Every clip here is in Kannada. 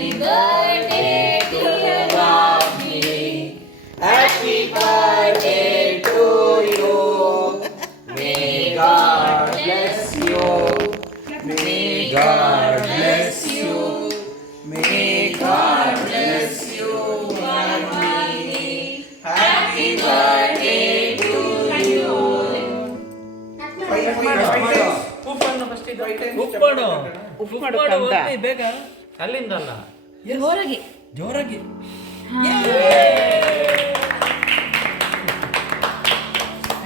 ಹೋಗಿ ನೀವು ಕೊಡಿ ನಾನು ನಿಂತ್ಕೊಳ್ಳಲ್ಲ ಅವಳು ಮಾಡು ಹಚ್ಚದ್ನ ನೋ ಟೂನ ಉಲ್ಟಾ ಇಟ್ಟಿದ್ದೀರಲ್ಲ ಸಾರಿ ಉಪ್ಪು ಉಪ್ಪು ಮಾಡು ಕಂದ. ಬೇಗ ಅಲ್ಲಿಂದಲ್ಲ? ಜೋರಾಗಿ. ಜೋರಾಗಿ.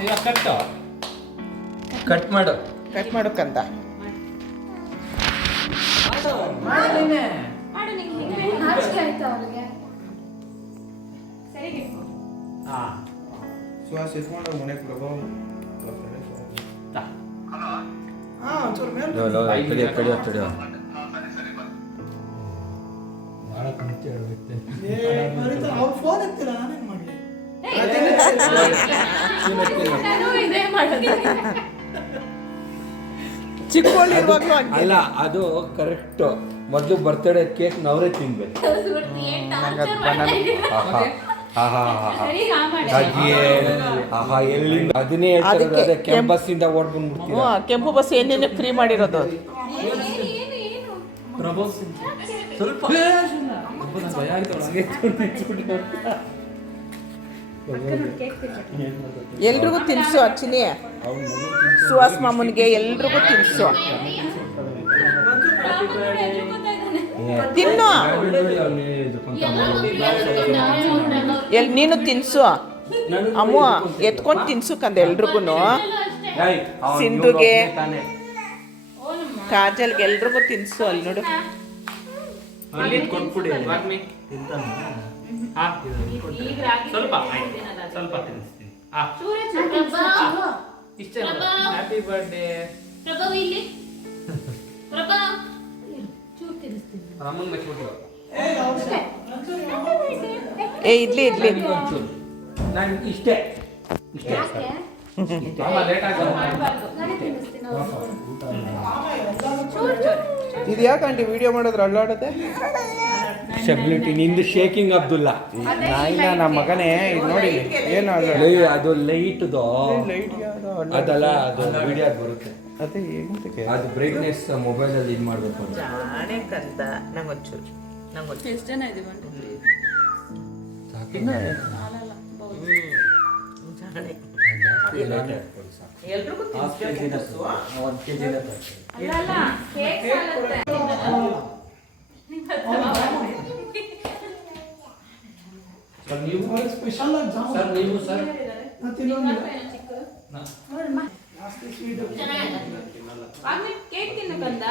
ಈಗ ಕಟ್ಟು. ಕಟ್ ಮಾಡು. ಕಟ್ ಮಾಡು ಕಂದ ಮಾಡು ನಿಂಗೆ ನಾಚಿಕೆ ಆಯ್ತಾ ಅವ್ರಿಗೆ ಸರಿ ಹಾ. ಸುಹಾಸ್ ಎತ್ಕೊಂಡು ಮನೆ ಪ್ರಭಾವ ಲೋ, ಲೋ, ತಡಿಯೋ ತಡಿಯೋ ತಡಿಯೋ ಚಿಕ್ಕವಳು ಇರುವಾಗಲೂ ಹಂಗೆ. ಅಲ್ಲ ಅದು ಕರೆಕ್ಟ್ ಮೊದಲು ಬರ್ತಡೇ ಕೇಕ್ ನವರೇ ತಿನ್ಬೇಕು. ಅದನ್ನೇ ಹೇಳ್ತಾರೆ ಅದೇ ಕೆಂಪ್- ಕ್ಯಾಂಪಸ್ ಇಂದ ಓಡ್ ಹ್ಞೂ ಬಂದ್ಬಿಡ್ತೀರಾ ಕೆಂಪು ಬಸ್ ಏನೇನು ಫ್ರೀ ಮಾಡಿರೋದು. ಏನು ಭಯ ಹಂಗೆ ಎಲ್ರಿಗೂ ತಿನ್ಸು ಅಚ್ಚಿನಿ ಸುಹಾಸ್ ಮಾಮೂನಿಗೆ ಎಲ್ರಿಗೂ ತಿನ್ಸು. ತಿನ್ನು. ಎಲ್ ನೀನು ತಿನ್ಸು. ಅಮ್ಮ ಎತ್ಕೊಂಡು ತಿನ್ಸು ಕಂದ ಎಲ್ರಿಗೂ ಸಿಂಧುಗೆ. ಕಾಜಲ್ಗೆ ಎಲ್ರಿಗೂ ತಿನ್ಸು ಅಲ್ಲಿ ನೋಡು. ಅಲ್ಲಿ ಕೊಟ್ಬಿಡಿ. ಹಾ, ಸ್ವಲ್ಪ ಆಯ್ತು. ಸ್ವಲ್ಪ ತಿನ್ನಿಸ್ತೀನಿ. ಹಾ. ಇಷ್ಟೇ ಹ್ಯಾಪಿ ಬರ್ಡೇ ಪ್ರಭು ಇಲ್ಲಿ. ಪ್ರಭಾ. ಚೂರ್ ತಿನ್ನಿಸ್ತೀನಿ ಅಮ್ಮಂಗ್ ಮೆಚ್ಬಿಟ್ಟು ಏ ಇಡ್ಲಿ ಇಡ್ಲಿ ನಾನು ಇಷ್ಟೇ. ಯಾಕೆ? ಅಮ್ಮ ಯಾಕೆ ಆಂಟಿ ಇದು ವಿಡಿಯೋ ಮಾಡಿದ್ರೆ ಅಳ್ಳಾಡದೆ ಶಬ್ಲಿಟಿ ನಿಂದು ಶೇಕಿಂಗ್ ಅಬ್ದುಲ್ಲಾ. ನಾಯಿನ ನಮ್ಮ ಮಗನೇ ಇದು ನೋಡಿ ಏನು ಅದು ಲೈಟ್ದು ಅದಲ್ಲ ಅದು ವಿಡಿಯೋ ಬರುತ್ತೆ. ಅದೇ ಏನಂತ ಅದು ಬ್ರೈಟ್ನೆಸ್ ಮೊಬೈಲಲ್ಲಿ ಇದು ಮಾಡಬೇಕು ಅಂತ. ಜಾಣೆ ಕಂದ ನಂಗೊಂಚೂರು ನಂಗೊಂಚೂರು ಎಷ್ಟು ಜನ ಇದೀವಿ ಅಂತ ಜಾಣೆ. ಜಾಸ್ತಿ light ಹಾಕ್ಕೊಳ್ಳಿ ಸಾಕು. ಎಲ್ರಿಗೂ ಹಾಫ್ ಕೆಜಿನ ಒಂದು ಕೆಜಿನ ಅಲ್ಲ ಅಲ್ಲ ಕೇಕ್ ಸಾಲತ್ತೆ. ಸರ್ ನೀವು ಸರ್ ನೀವು ಸರ್. ಕೇಕ್ ತಿನ್ನಕಂದ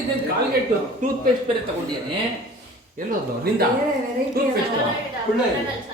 ಇದೇನು ಕಾಲ್ಗೆಟ್ ಟೂತ್ ಪೇಸ್ಟ್ ಬೇರೆ ತಗೊಂಡಿದ್ದೇನೆ ಎಲ್ಲೋದು ನಿಂದ? Tooth paste